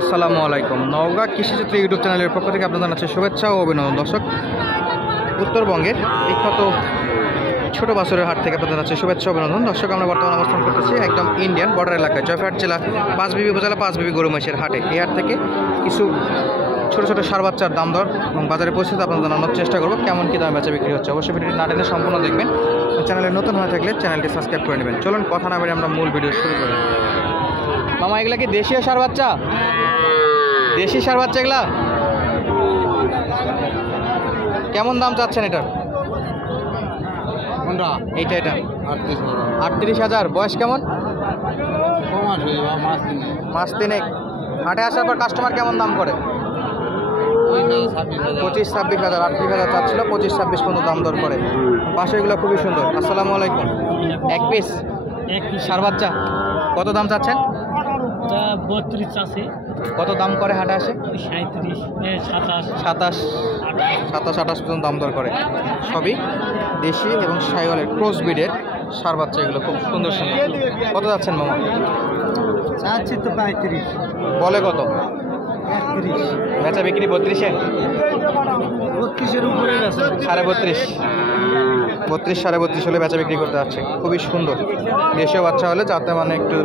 আসসালামু আলাইকুম। নওগাঁ কৃষিচিত্র ইউটিউব চ্যানেলের পক্ষ থেকে আপনাদের জানাচ্ছি শুভেচ্ছা ও অভিনন্দন। দর্শক, উত্তরবঙ্গের বিখ্যাত ছোট বাছুরের হাট থেকে আপনাদের জানাচ্ছি শুভেচ্ছা অভিনন্দন। দর্শক, আমরা বর্তমানে অবস্থান করতেছি একদম ইন্ডিয়ান বর্ডার এলাকায়, জয়পুরহাট জেলা পাঁচবিবি উপজেলা পাঁচবিবি গরু মহিষের হাটে। এই হাট থেকে কিছু ছোট ছোট সার বাচ্চার দাম দর এবং বাজারের পরিস্থিতি আপনাদের জানানোর চেষ্টা করবো, কেমন কী দামে বেচা বিক্রি হচ্ছে। অবশ্যই ভিডিওটি না টেনে সম্পূর্ণ দেখবেন। চ্যানেলে নতুন হয়ে থাকলে চ্যানেলটি সাবস্ক্রাইব করে নেবেন। চলুন কথা না বেরিয়ে আমরা মূল ভিডিও শুরু করি। মামা, এগুলা কি দেশীয় সার বাচ্চা? দেশি সার বাচ্চা এগুলা কেমন দাম চাচ্ছেন এটার? এইটা 38,000। বয়স কেমন? মাস তিনেক। হাটে আসার পর কাস্টমার কেমন দাম করে? 25-26,000। 38,000 চাচ্ছিল, 25-26 পর্যন্ত দাম দর করে। পাশে এগুলো খুবই সুন্দর। আসসালামু আলাইকুম। এক পিস সার বাচ্চা কত দাম চাচ্ছেন? 32 আছে। কত দাম করে হাটে আসে? 27 27-28 পর্যন্ত দাম দর করে। সবই দেশি এবং শাইওয়ালের ক্রস ব্রিডের সার বাচ্চা, এগুলো খুব সুন্দর সুন্দর। কত যাচ্ছেন মামা? চাচ্ছি তো 35। বলে কত? 31। বেচা বিক্রি 32-এ? 32-এর উপরে গেছে। 32.5। 32-32.5 হলে বেচা বিক্রি করতে যাচ্ছে। খুবই সুন্দর দেশীয় বাচ্চা হলে, যাতে মানে একটু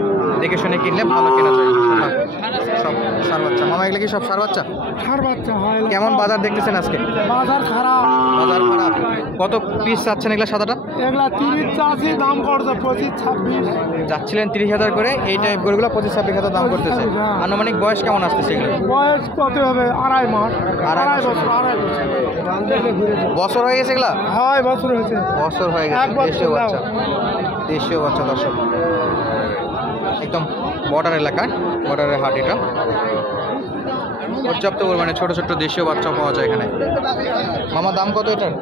দেখে শুনে কিনলে ভালো কেনা যায়। সব সার বাচ্চা। মামা, এগুলো কি সব সার বাচ্চা? সার বাচ্চা হয়। কেমন বাজার দেখতেছেন আজকে? বাজার খারাপ। বাজার খারাপ। কত পিস চাচ্ছেন এগুলা সাদাটা? এগুলা 30 চাচ্ছি, দাম করছে 25-26। যাচ্ছিলেন 30,000 করে। এই টাইপ গরুগুলো 25-26,000 দাম করতেছে। আনুমানিক বয়স কেমন আসতেছে এগুলো? বয়স কত হবে? আড়াই মাস। আড়াই বছর। বছর হয়ে গেছে এগুলা? হয়, বছর হয়েছে। বছর হয়ে গেছে। দেশীয় বাচ্চা, দেশীয় বাচ্চা। দর্শক, একদম বর্ডার এলাকা, বর্ডারের হাট এটা। পর্যাপ্ত পরিমাণে ছোট ছোট দেশীয় বাচ্চা পাওয়া যায় এখানে। মামা, দাম কত এটার?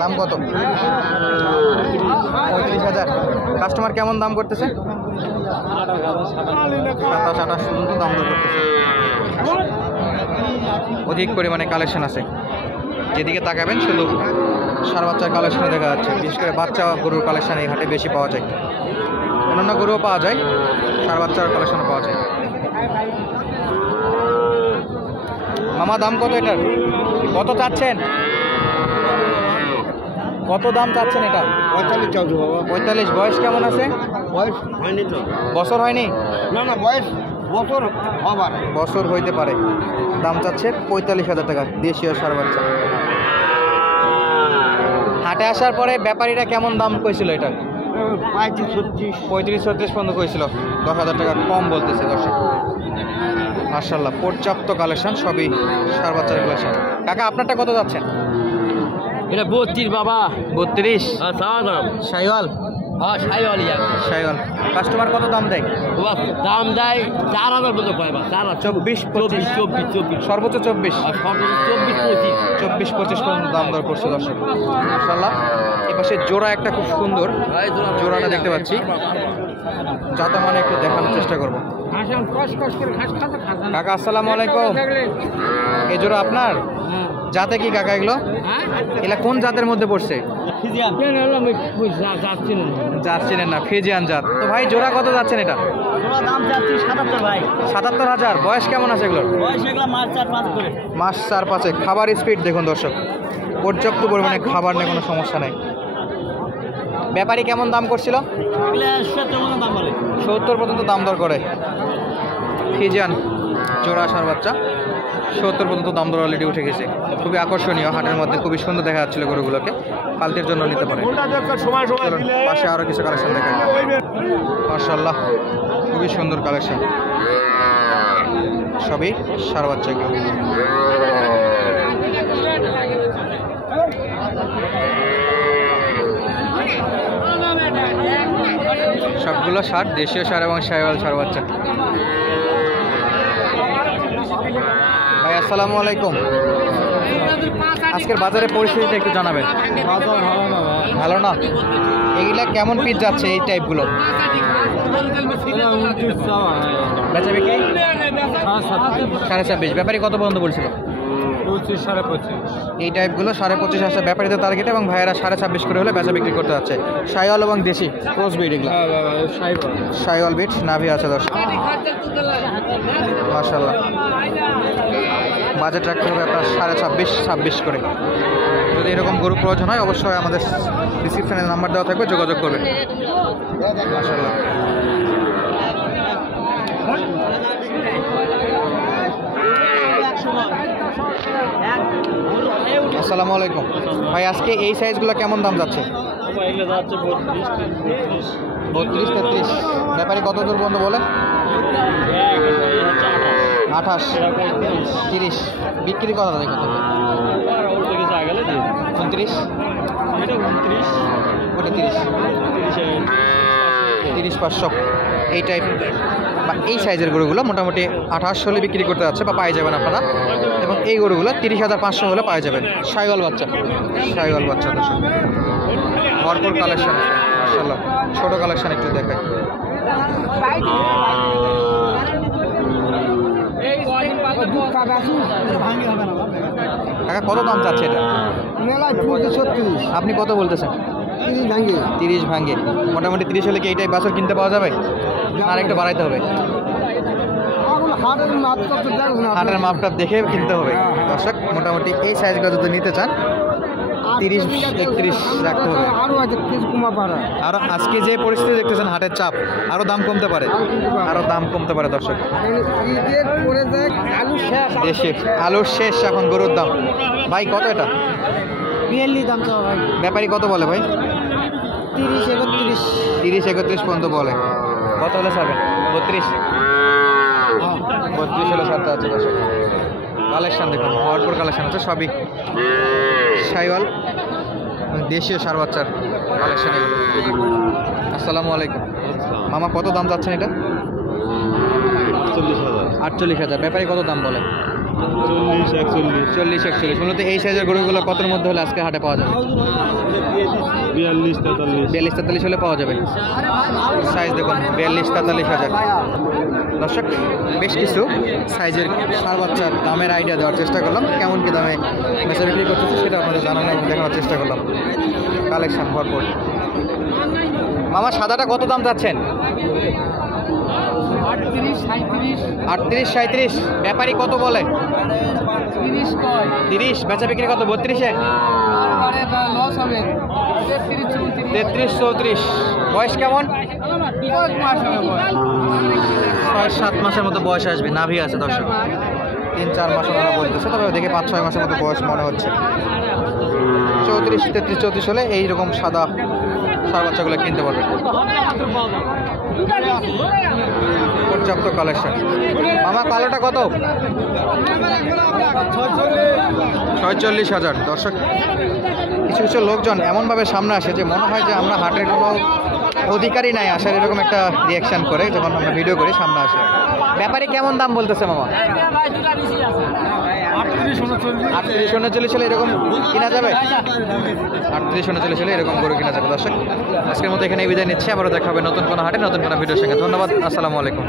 দাম কত? 35,000। কাস্টমার কেমন দাম করতেছে? 27-28 পর্যন্ত দাম দর করতেছে। অধিক পরিমাণে কালেকশন আছে। যেদিকে তাকাবেন শুধু সার বাচ্চার কালেকশনে দেখা যাচ্ছে। বিশেষ করে বাচ্চা গরুর কালেকশন এই হাটে বেশি পাওয়া যায়। অন্যান্য গরুও পাওয়া যায়, সার বাচ্চার কালেকশনও পাওয়া যায়। মামা, দাম কত এটার? কত চাচ্ছেন? কত দাম চাচ্ছেন এটা? 45। বয়স কেমন আছে? বয়স হয়নি তো। বছর হয়নি? না, বয়স বছর হবার। বছর হইতে পারে। দাম চাচ্ছে 45,000 টাকা দেশীয় সার বাচ্চা। হাটে আসার পরে ব্যাপারীরা কেমন দাম কইছিল এটা? 35-36 পর্যন্ত কইছিল। 10,000 টাকা কম বলতেছে। দর্শক, মাশাআল্লাহ, পর্যাপ্ত কালেকশন, সবই সার বাচ্চার কালেকশন। কাকা, আপনারটা কত যাচ্ছেন? এটা 32 বাবা। 32। দাম শাইওয়াল? হ্যাঁ, শাইওয়ালিয়া। শাইওয়াল। কাস্টমার কত দাম দেয়? দাম দেয় 4,000 পর্যন্ত পাইবা। 24-25। সর্বোচ্চ 24। 24-25 পর্যন্ত দাম দর করছে। দর্শক, মাশাআল্লাহ, এপাশে জোড়া একটা খুব সুন্দর জোড়াটা দেখতে পাচ্ছি, যাতে মানে একটু দেখানোর চেষ্টা করবো। কাকা, আসসালামু আলাইকুম। এই জোড়া আপনার? জাতে কি কাকা এগুলো? এগুলা কোন জাতের মধ্যে পড়ছে? জাত চিনেন না? ফিজিয়ান জাত। তো ভাই, জোড়া কত যাচ্ছেন এটা? দাম যাচ্ছে 77 ভাই। 77,000। বয়স কেমন আছে এগুলোর? মাস 4-5 করে। মাস 4-5। খাবার স্পিড দেখুন দর্শক, পর্যাপ্ত পরিমাণে খাবার নেই, কোনো সমস্যা নেই। ব্যাপারী কেমন দাম করছিল? 70 পর্যন্ত দাম দর করে। ফিজিয়ান জোড়া সার বাচ্চা, 70 পর্যন্ত দাম দর অলরেডি উঠে গেছে। খুবই আকর্ষণীয়, হাটের মধ্যে খুবই সুন্দর দেখা যাচ্ছিল গরুগুলোকে। পালতির জন্য নিতে পারে। চলুন পাশে আরও কিছু কালেকশন দেখায়। মাশাআল্লাহ, খুবই সুন্দর কালেকশন, সবই সার বাচ্চা এগুলো। সবগুলো সার, দেশীয় সার এবং শাইওয়াল সার বাচ্চা। ভাই, আসসালামু আলাইকুম। আজকের বাজারের পরিস্থিতিটা একটু জানাবেন। ভালো না? এগুলা কেমন পিস যাচ্ছে এই টাইপগুলো? বেচা বিক্রি 26.5। ব্যাপারী কত পর্যন্ত বলছিল? 25 25.5 এই টাইপগুলো 25.5 আসছে ব্যাপারীদের টার্গেট, এবং ভাইয়েরা 26.5 করে হলে বেচা বিক্রি করতে যাচ্ছে। শাইওয়াল এবং দেশি ক্রস ব্রিড এগুলো। শাইওয়াল বিট নাভি আছে দর্শক, মাশাআল্লাহ। বাজেট রাখতে হবে আপনার 26.5 করে। যদি এরকম গরু প্রয়োজন হয় অবশ্যই আমাদের ডিসক্রিপশনে নাম্বার দেওয়া থাকবে, যোগাযোগ করবেন। মাশাআল্লাহ। আসসালামু আলাইকুম ভাই, আজকে এই সাইজগুলো কেমন দাম যাচ্ছে? 32-33। ব্যাপারে কত দূর বন্ধ বলে? 28, 30। বিক্রি করা যায় কত? 29, ওটা 30-500। এই টাইপ বা এই সাইজের গরুগুলো মোটামুটি 28 হলে বিক্রি করতে যাচ্ছে বা পাই যাবেন আপনারা, এবং এই গরুগুলো 30,500 হলে পাই যাবেন। শাইওয়াল বাচ্চা দর্শক, ভরপুর কালেকশন মাশাআল্লাহ। ছোট কালেকশন একটু দেখাই। কাকা কত দাম চাচ্ছে এটা? আপনি কত বলতেছেন? 30 ভাঙ্গে। মোটামুটি 30 হলে কি এই টাইপ বাছর কিনতে পাওয়া যাবে? আর একটু বাড়াইতে হবে, হাটের মাপটা দেখে কিনতে হবে দর্শক। মোটামুটি এই সাইজগুলো যদি নিতে চান 30-31 রাখতে হবে। আর আজকে যে পরিস্থিতি দেখতেছেন হাটের চাপ, আরও দাম কমতে পারে দর্শক। দেশে আলুর শেষ, এখন গরুর দাম। ভাই কত এটা? 42 দাম চাও ভাই। ব্যাপারী কত বলে ভাই? 30-31 পর্যন্ত বলে। কত হলে ছাড়বেন? 32 হলে ছাড়তে আছে দর্শক। কালেকশন দেখুন, ভরপুর কালেকশন আছে, সবই শাইওয়াল দেশীয় সার বাচ্চার কালেকশন এগুলো। আসসালামু আলাইকুম মামা, কত দাম যাচ্ছেন এটা? 48,000। ব্যাপারী কত দাম বলে? 40-41। মূলত এই সাইজের গরুগুলো কতর মধ্যে হলে আজকে হাটে পাওয়া যাবে? 42-43 হলে পাওয়া যাবে। সাইজ দেখুন 42-43,000 দর্শক। বেশ কিছু সাইজের সার বাচ্চার দামের আইডিয়া দেওয়ার চেষ্টা করলাম, কেমন কি দামে বেচা বিক্রি করতেছে সেটা আপনাদের জানানো এবং দেখানোর চেষ্টা করলাম। কালেকশন ভরপুর। মামা সাদাটা কত দাম যাচ্ছেন? 38-37। ব্যাপারী কত বলে? 30। বেচা বিক্রি কত? 32-এ? 33-34। বয়স কেমন? 6-7 মাসের মতো বয়স আসবে। নাভি আছে দর্শক, 3-4 মাস ওনারা বলতেছে, তবে দেখে 5-6 মাসের মতো বয়স মনে হচ্ছে। 34 হলে এইরকম সাদা সার বাচ্চাগুলো কিনতে পারবেন। পর্যাপ্ত কালেকশন। মামা কালোটা কত? 46,000 দর্শক। কিছু লোকজন এমনভাবে সামনে আসে যে মনে হয় যে আমরা হাটের কোনো অধিকারী নাই আসার, এরকম একটা রিয়াকশান করে যখন আমরা ভিডিও করি সামনে আসে। ব্যাপারে কেমন দাম বলতেছে মামা? 38-39 হলে এরকম কিনা যাবে? 38-39 হলে এরকম গরু কিনা যাবে দর্শক। আজকের মতো এখানে বিদায় নিচ্ছি, আবারও দেখা হবে নতুন কোনো হাটে নতুন কোনো ভিডিওর সঙ্গে। ধন্যবাদ, আসসালামু আলাইকুম।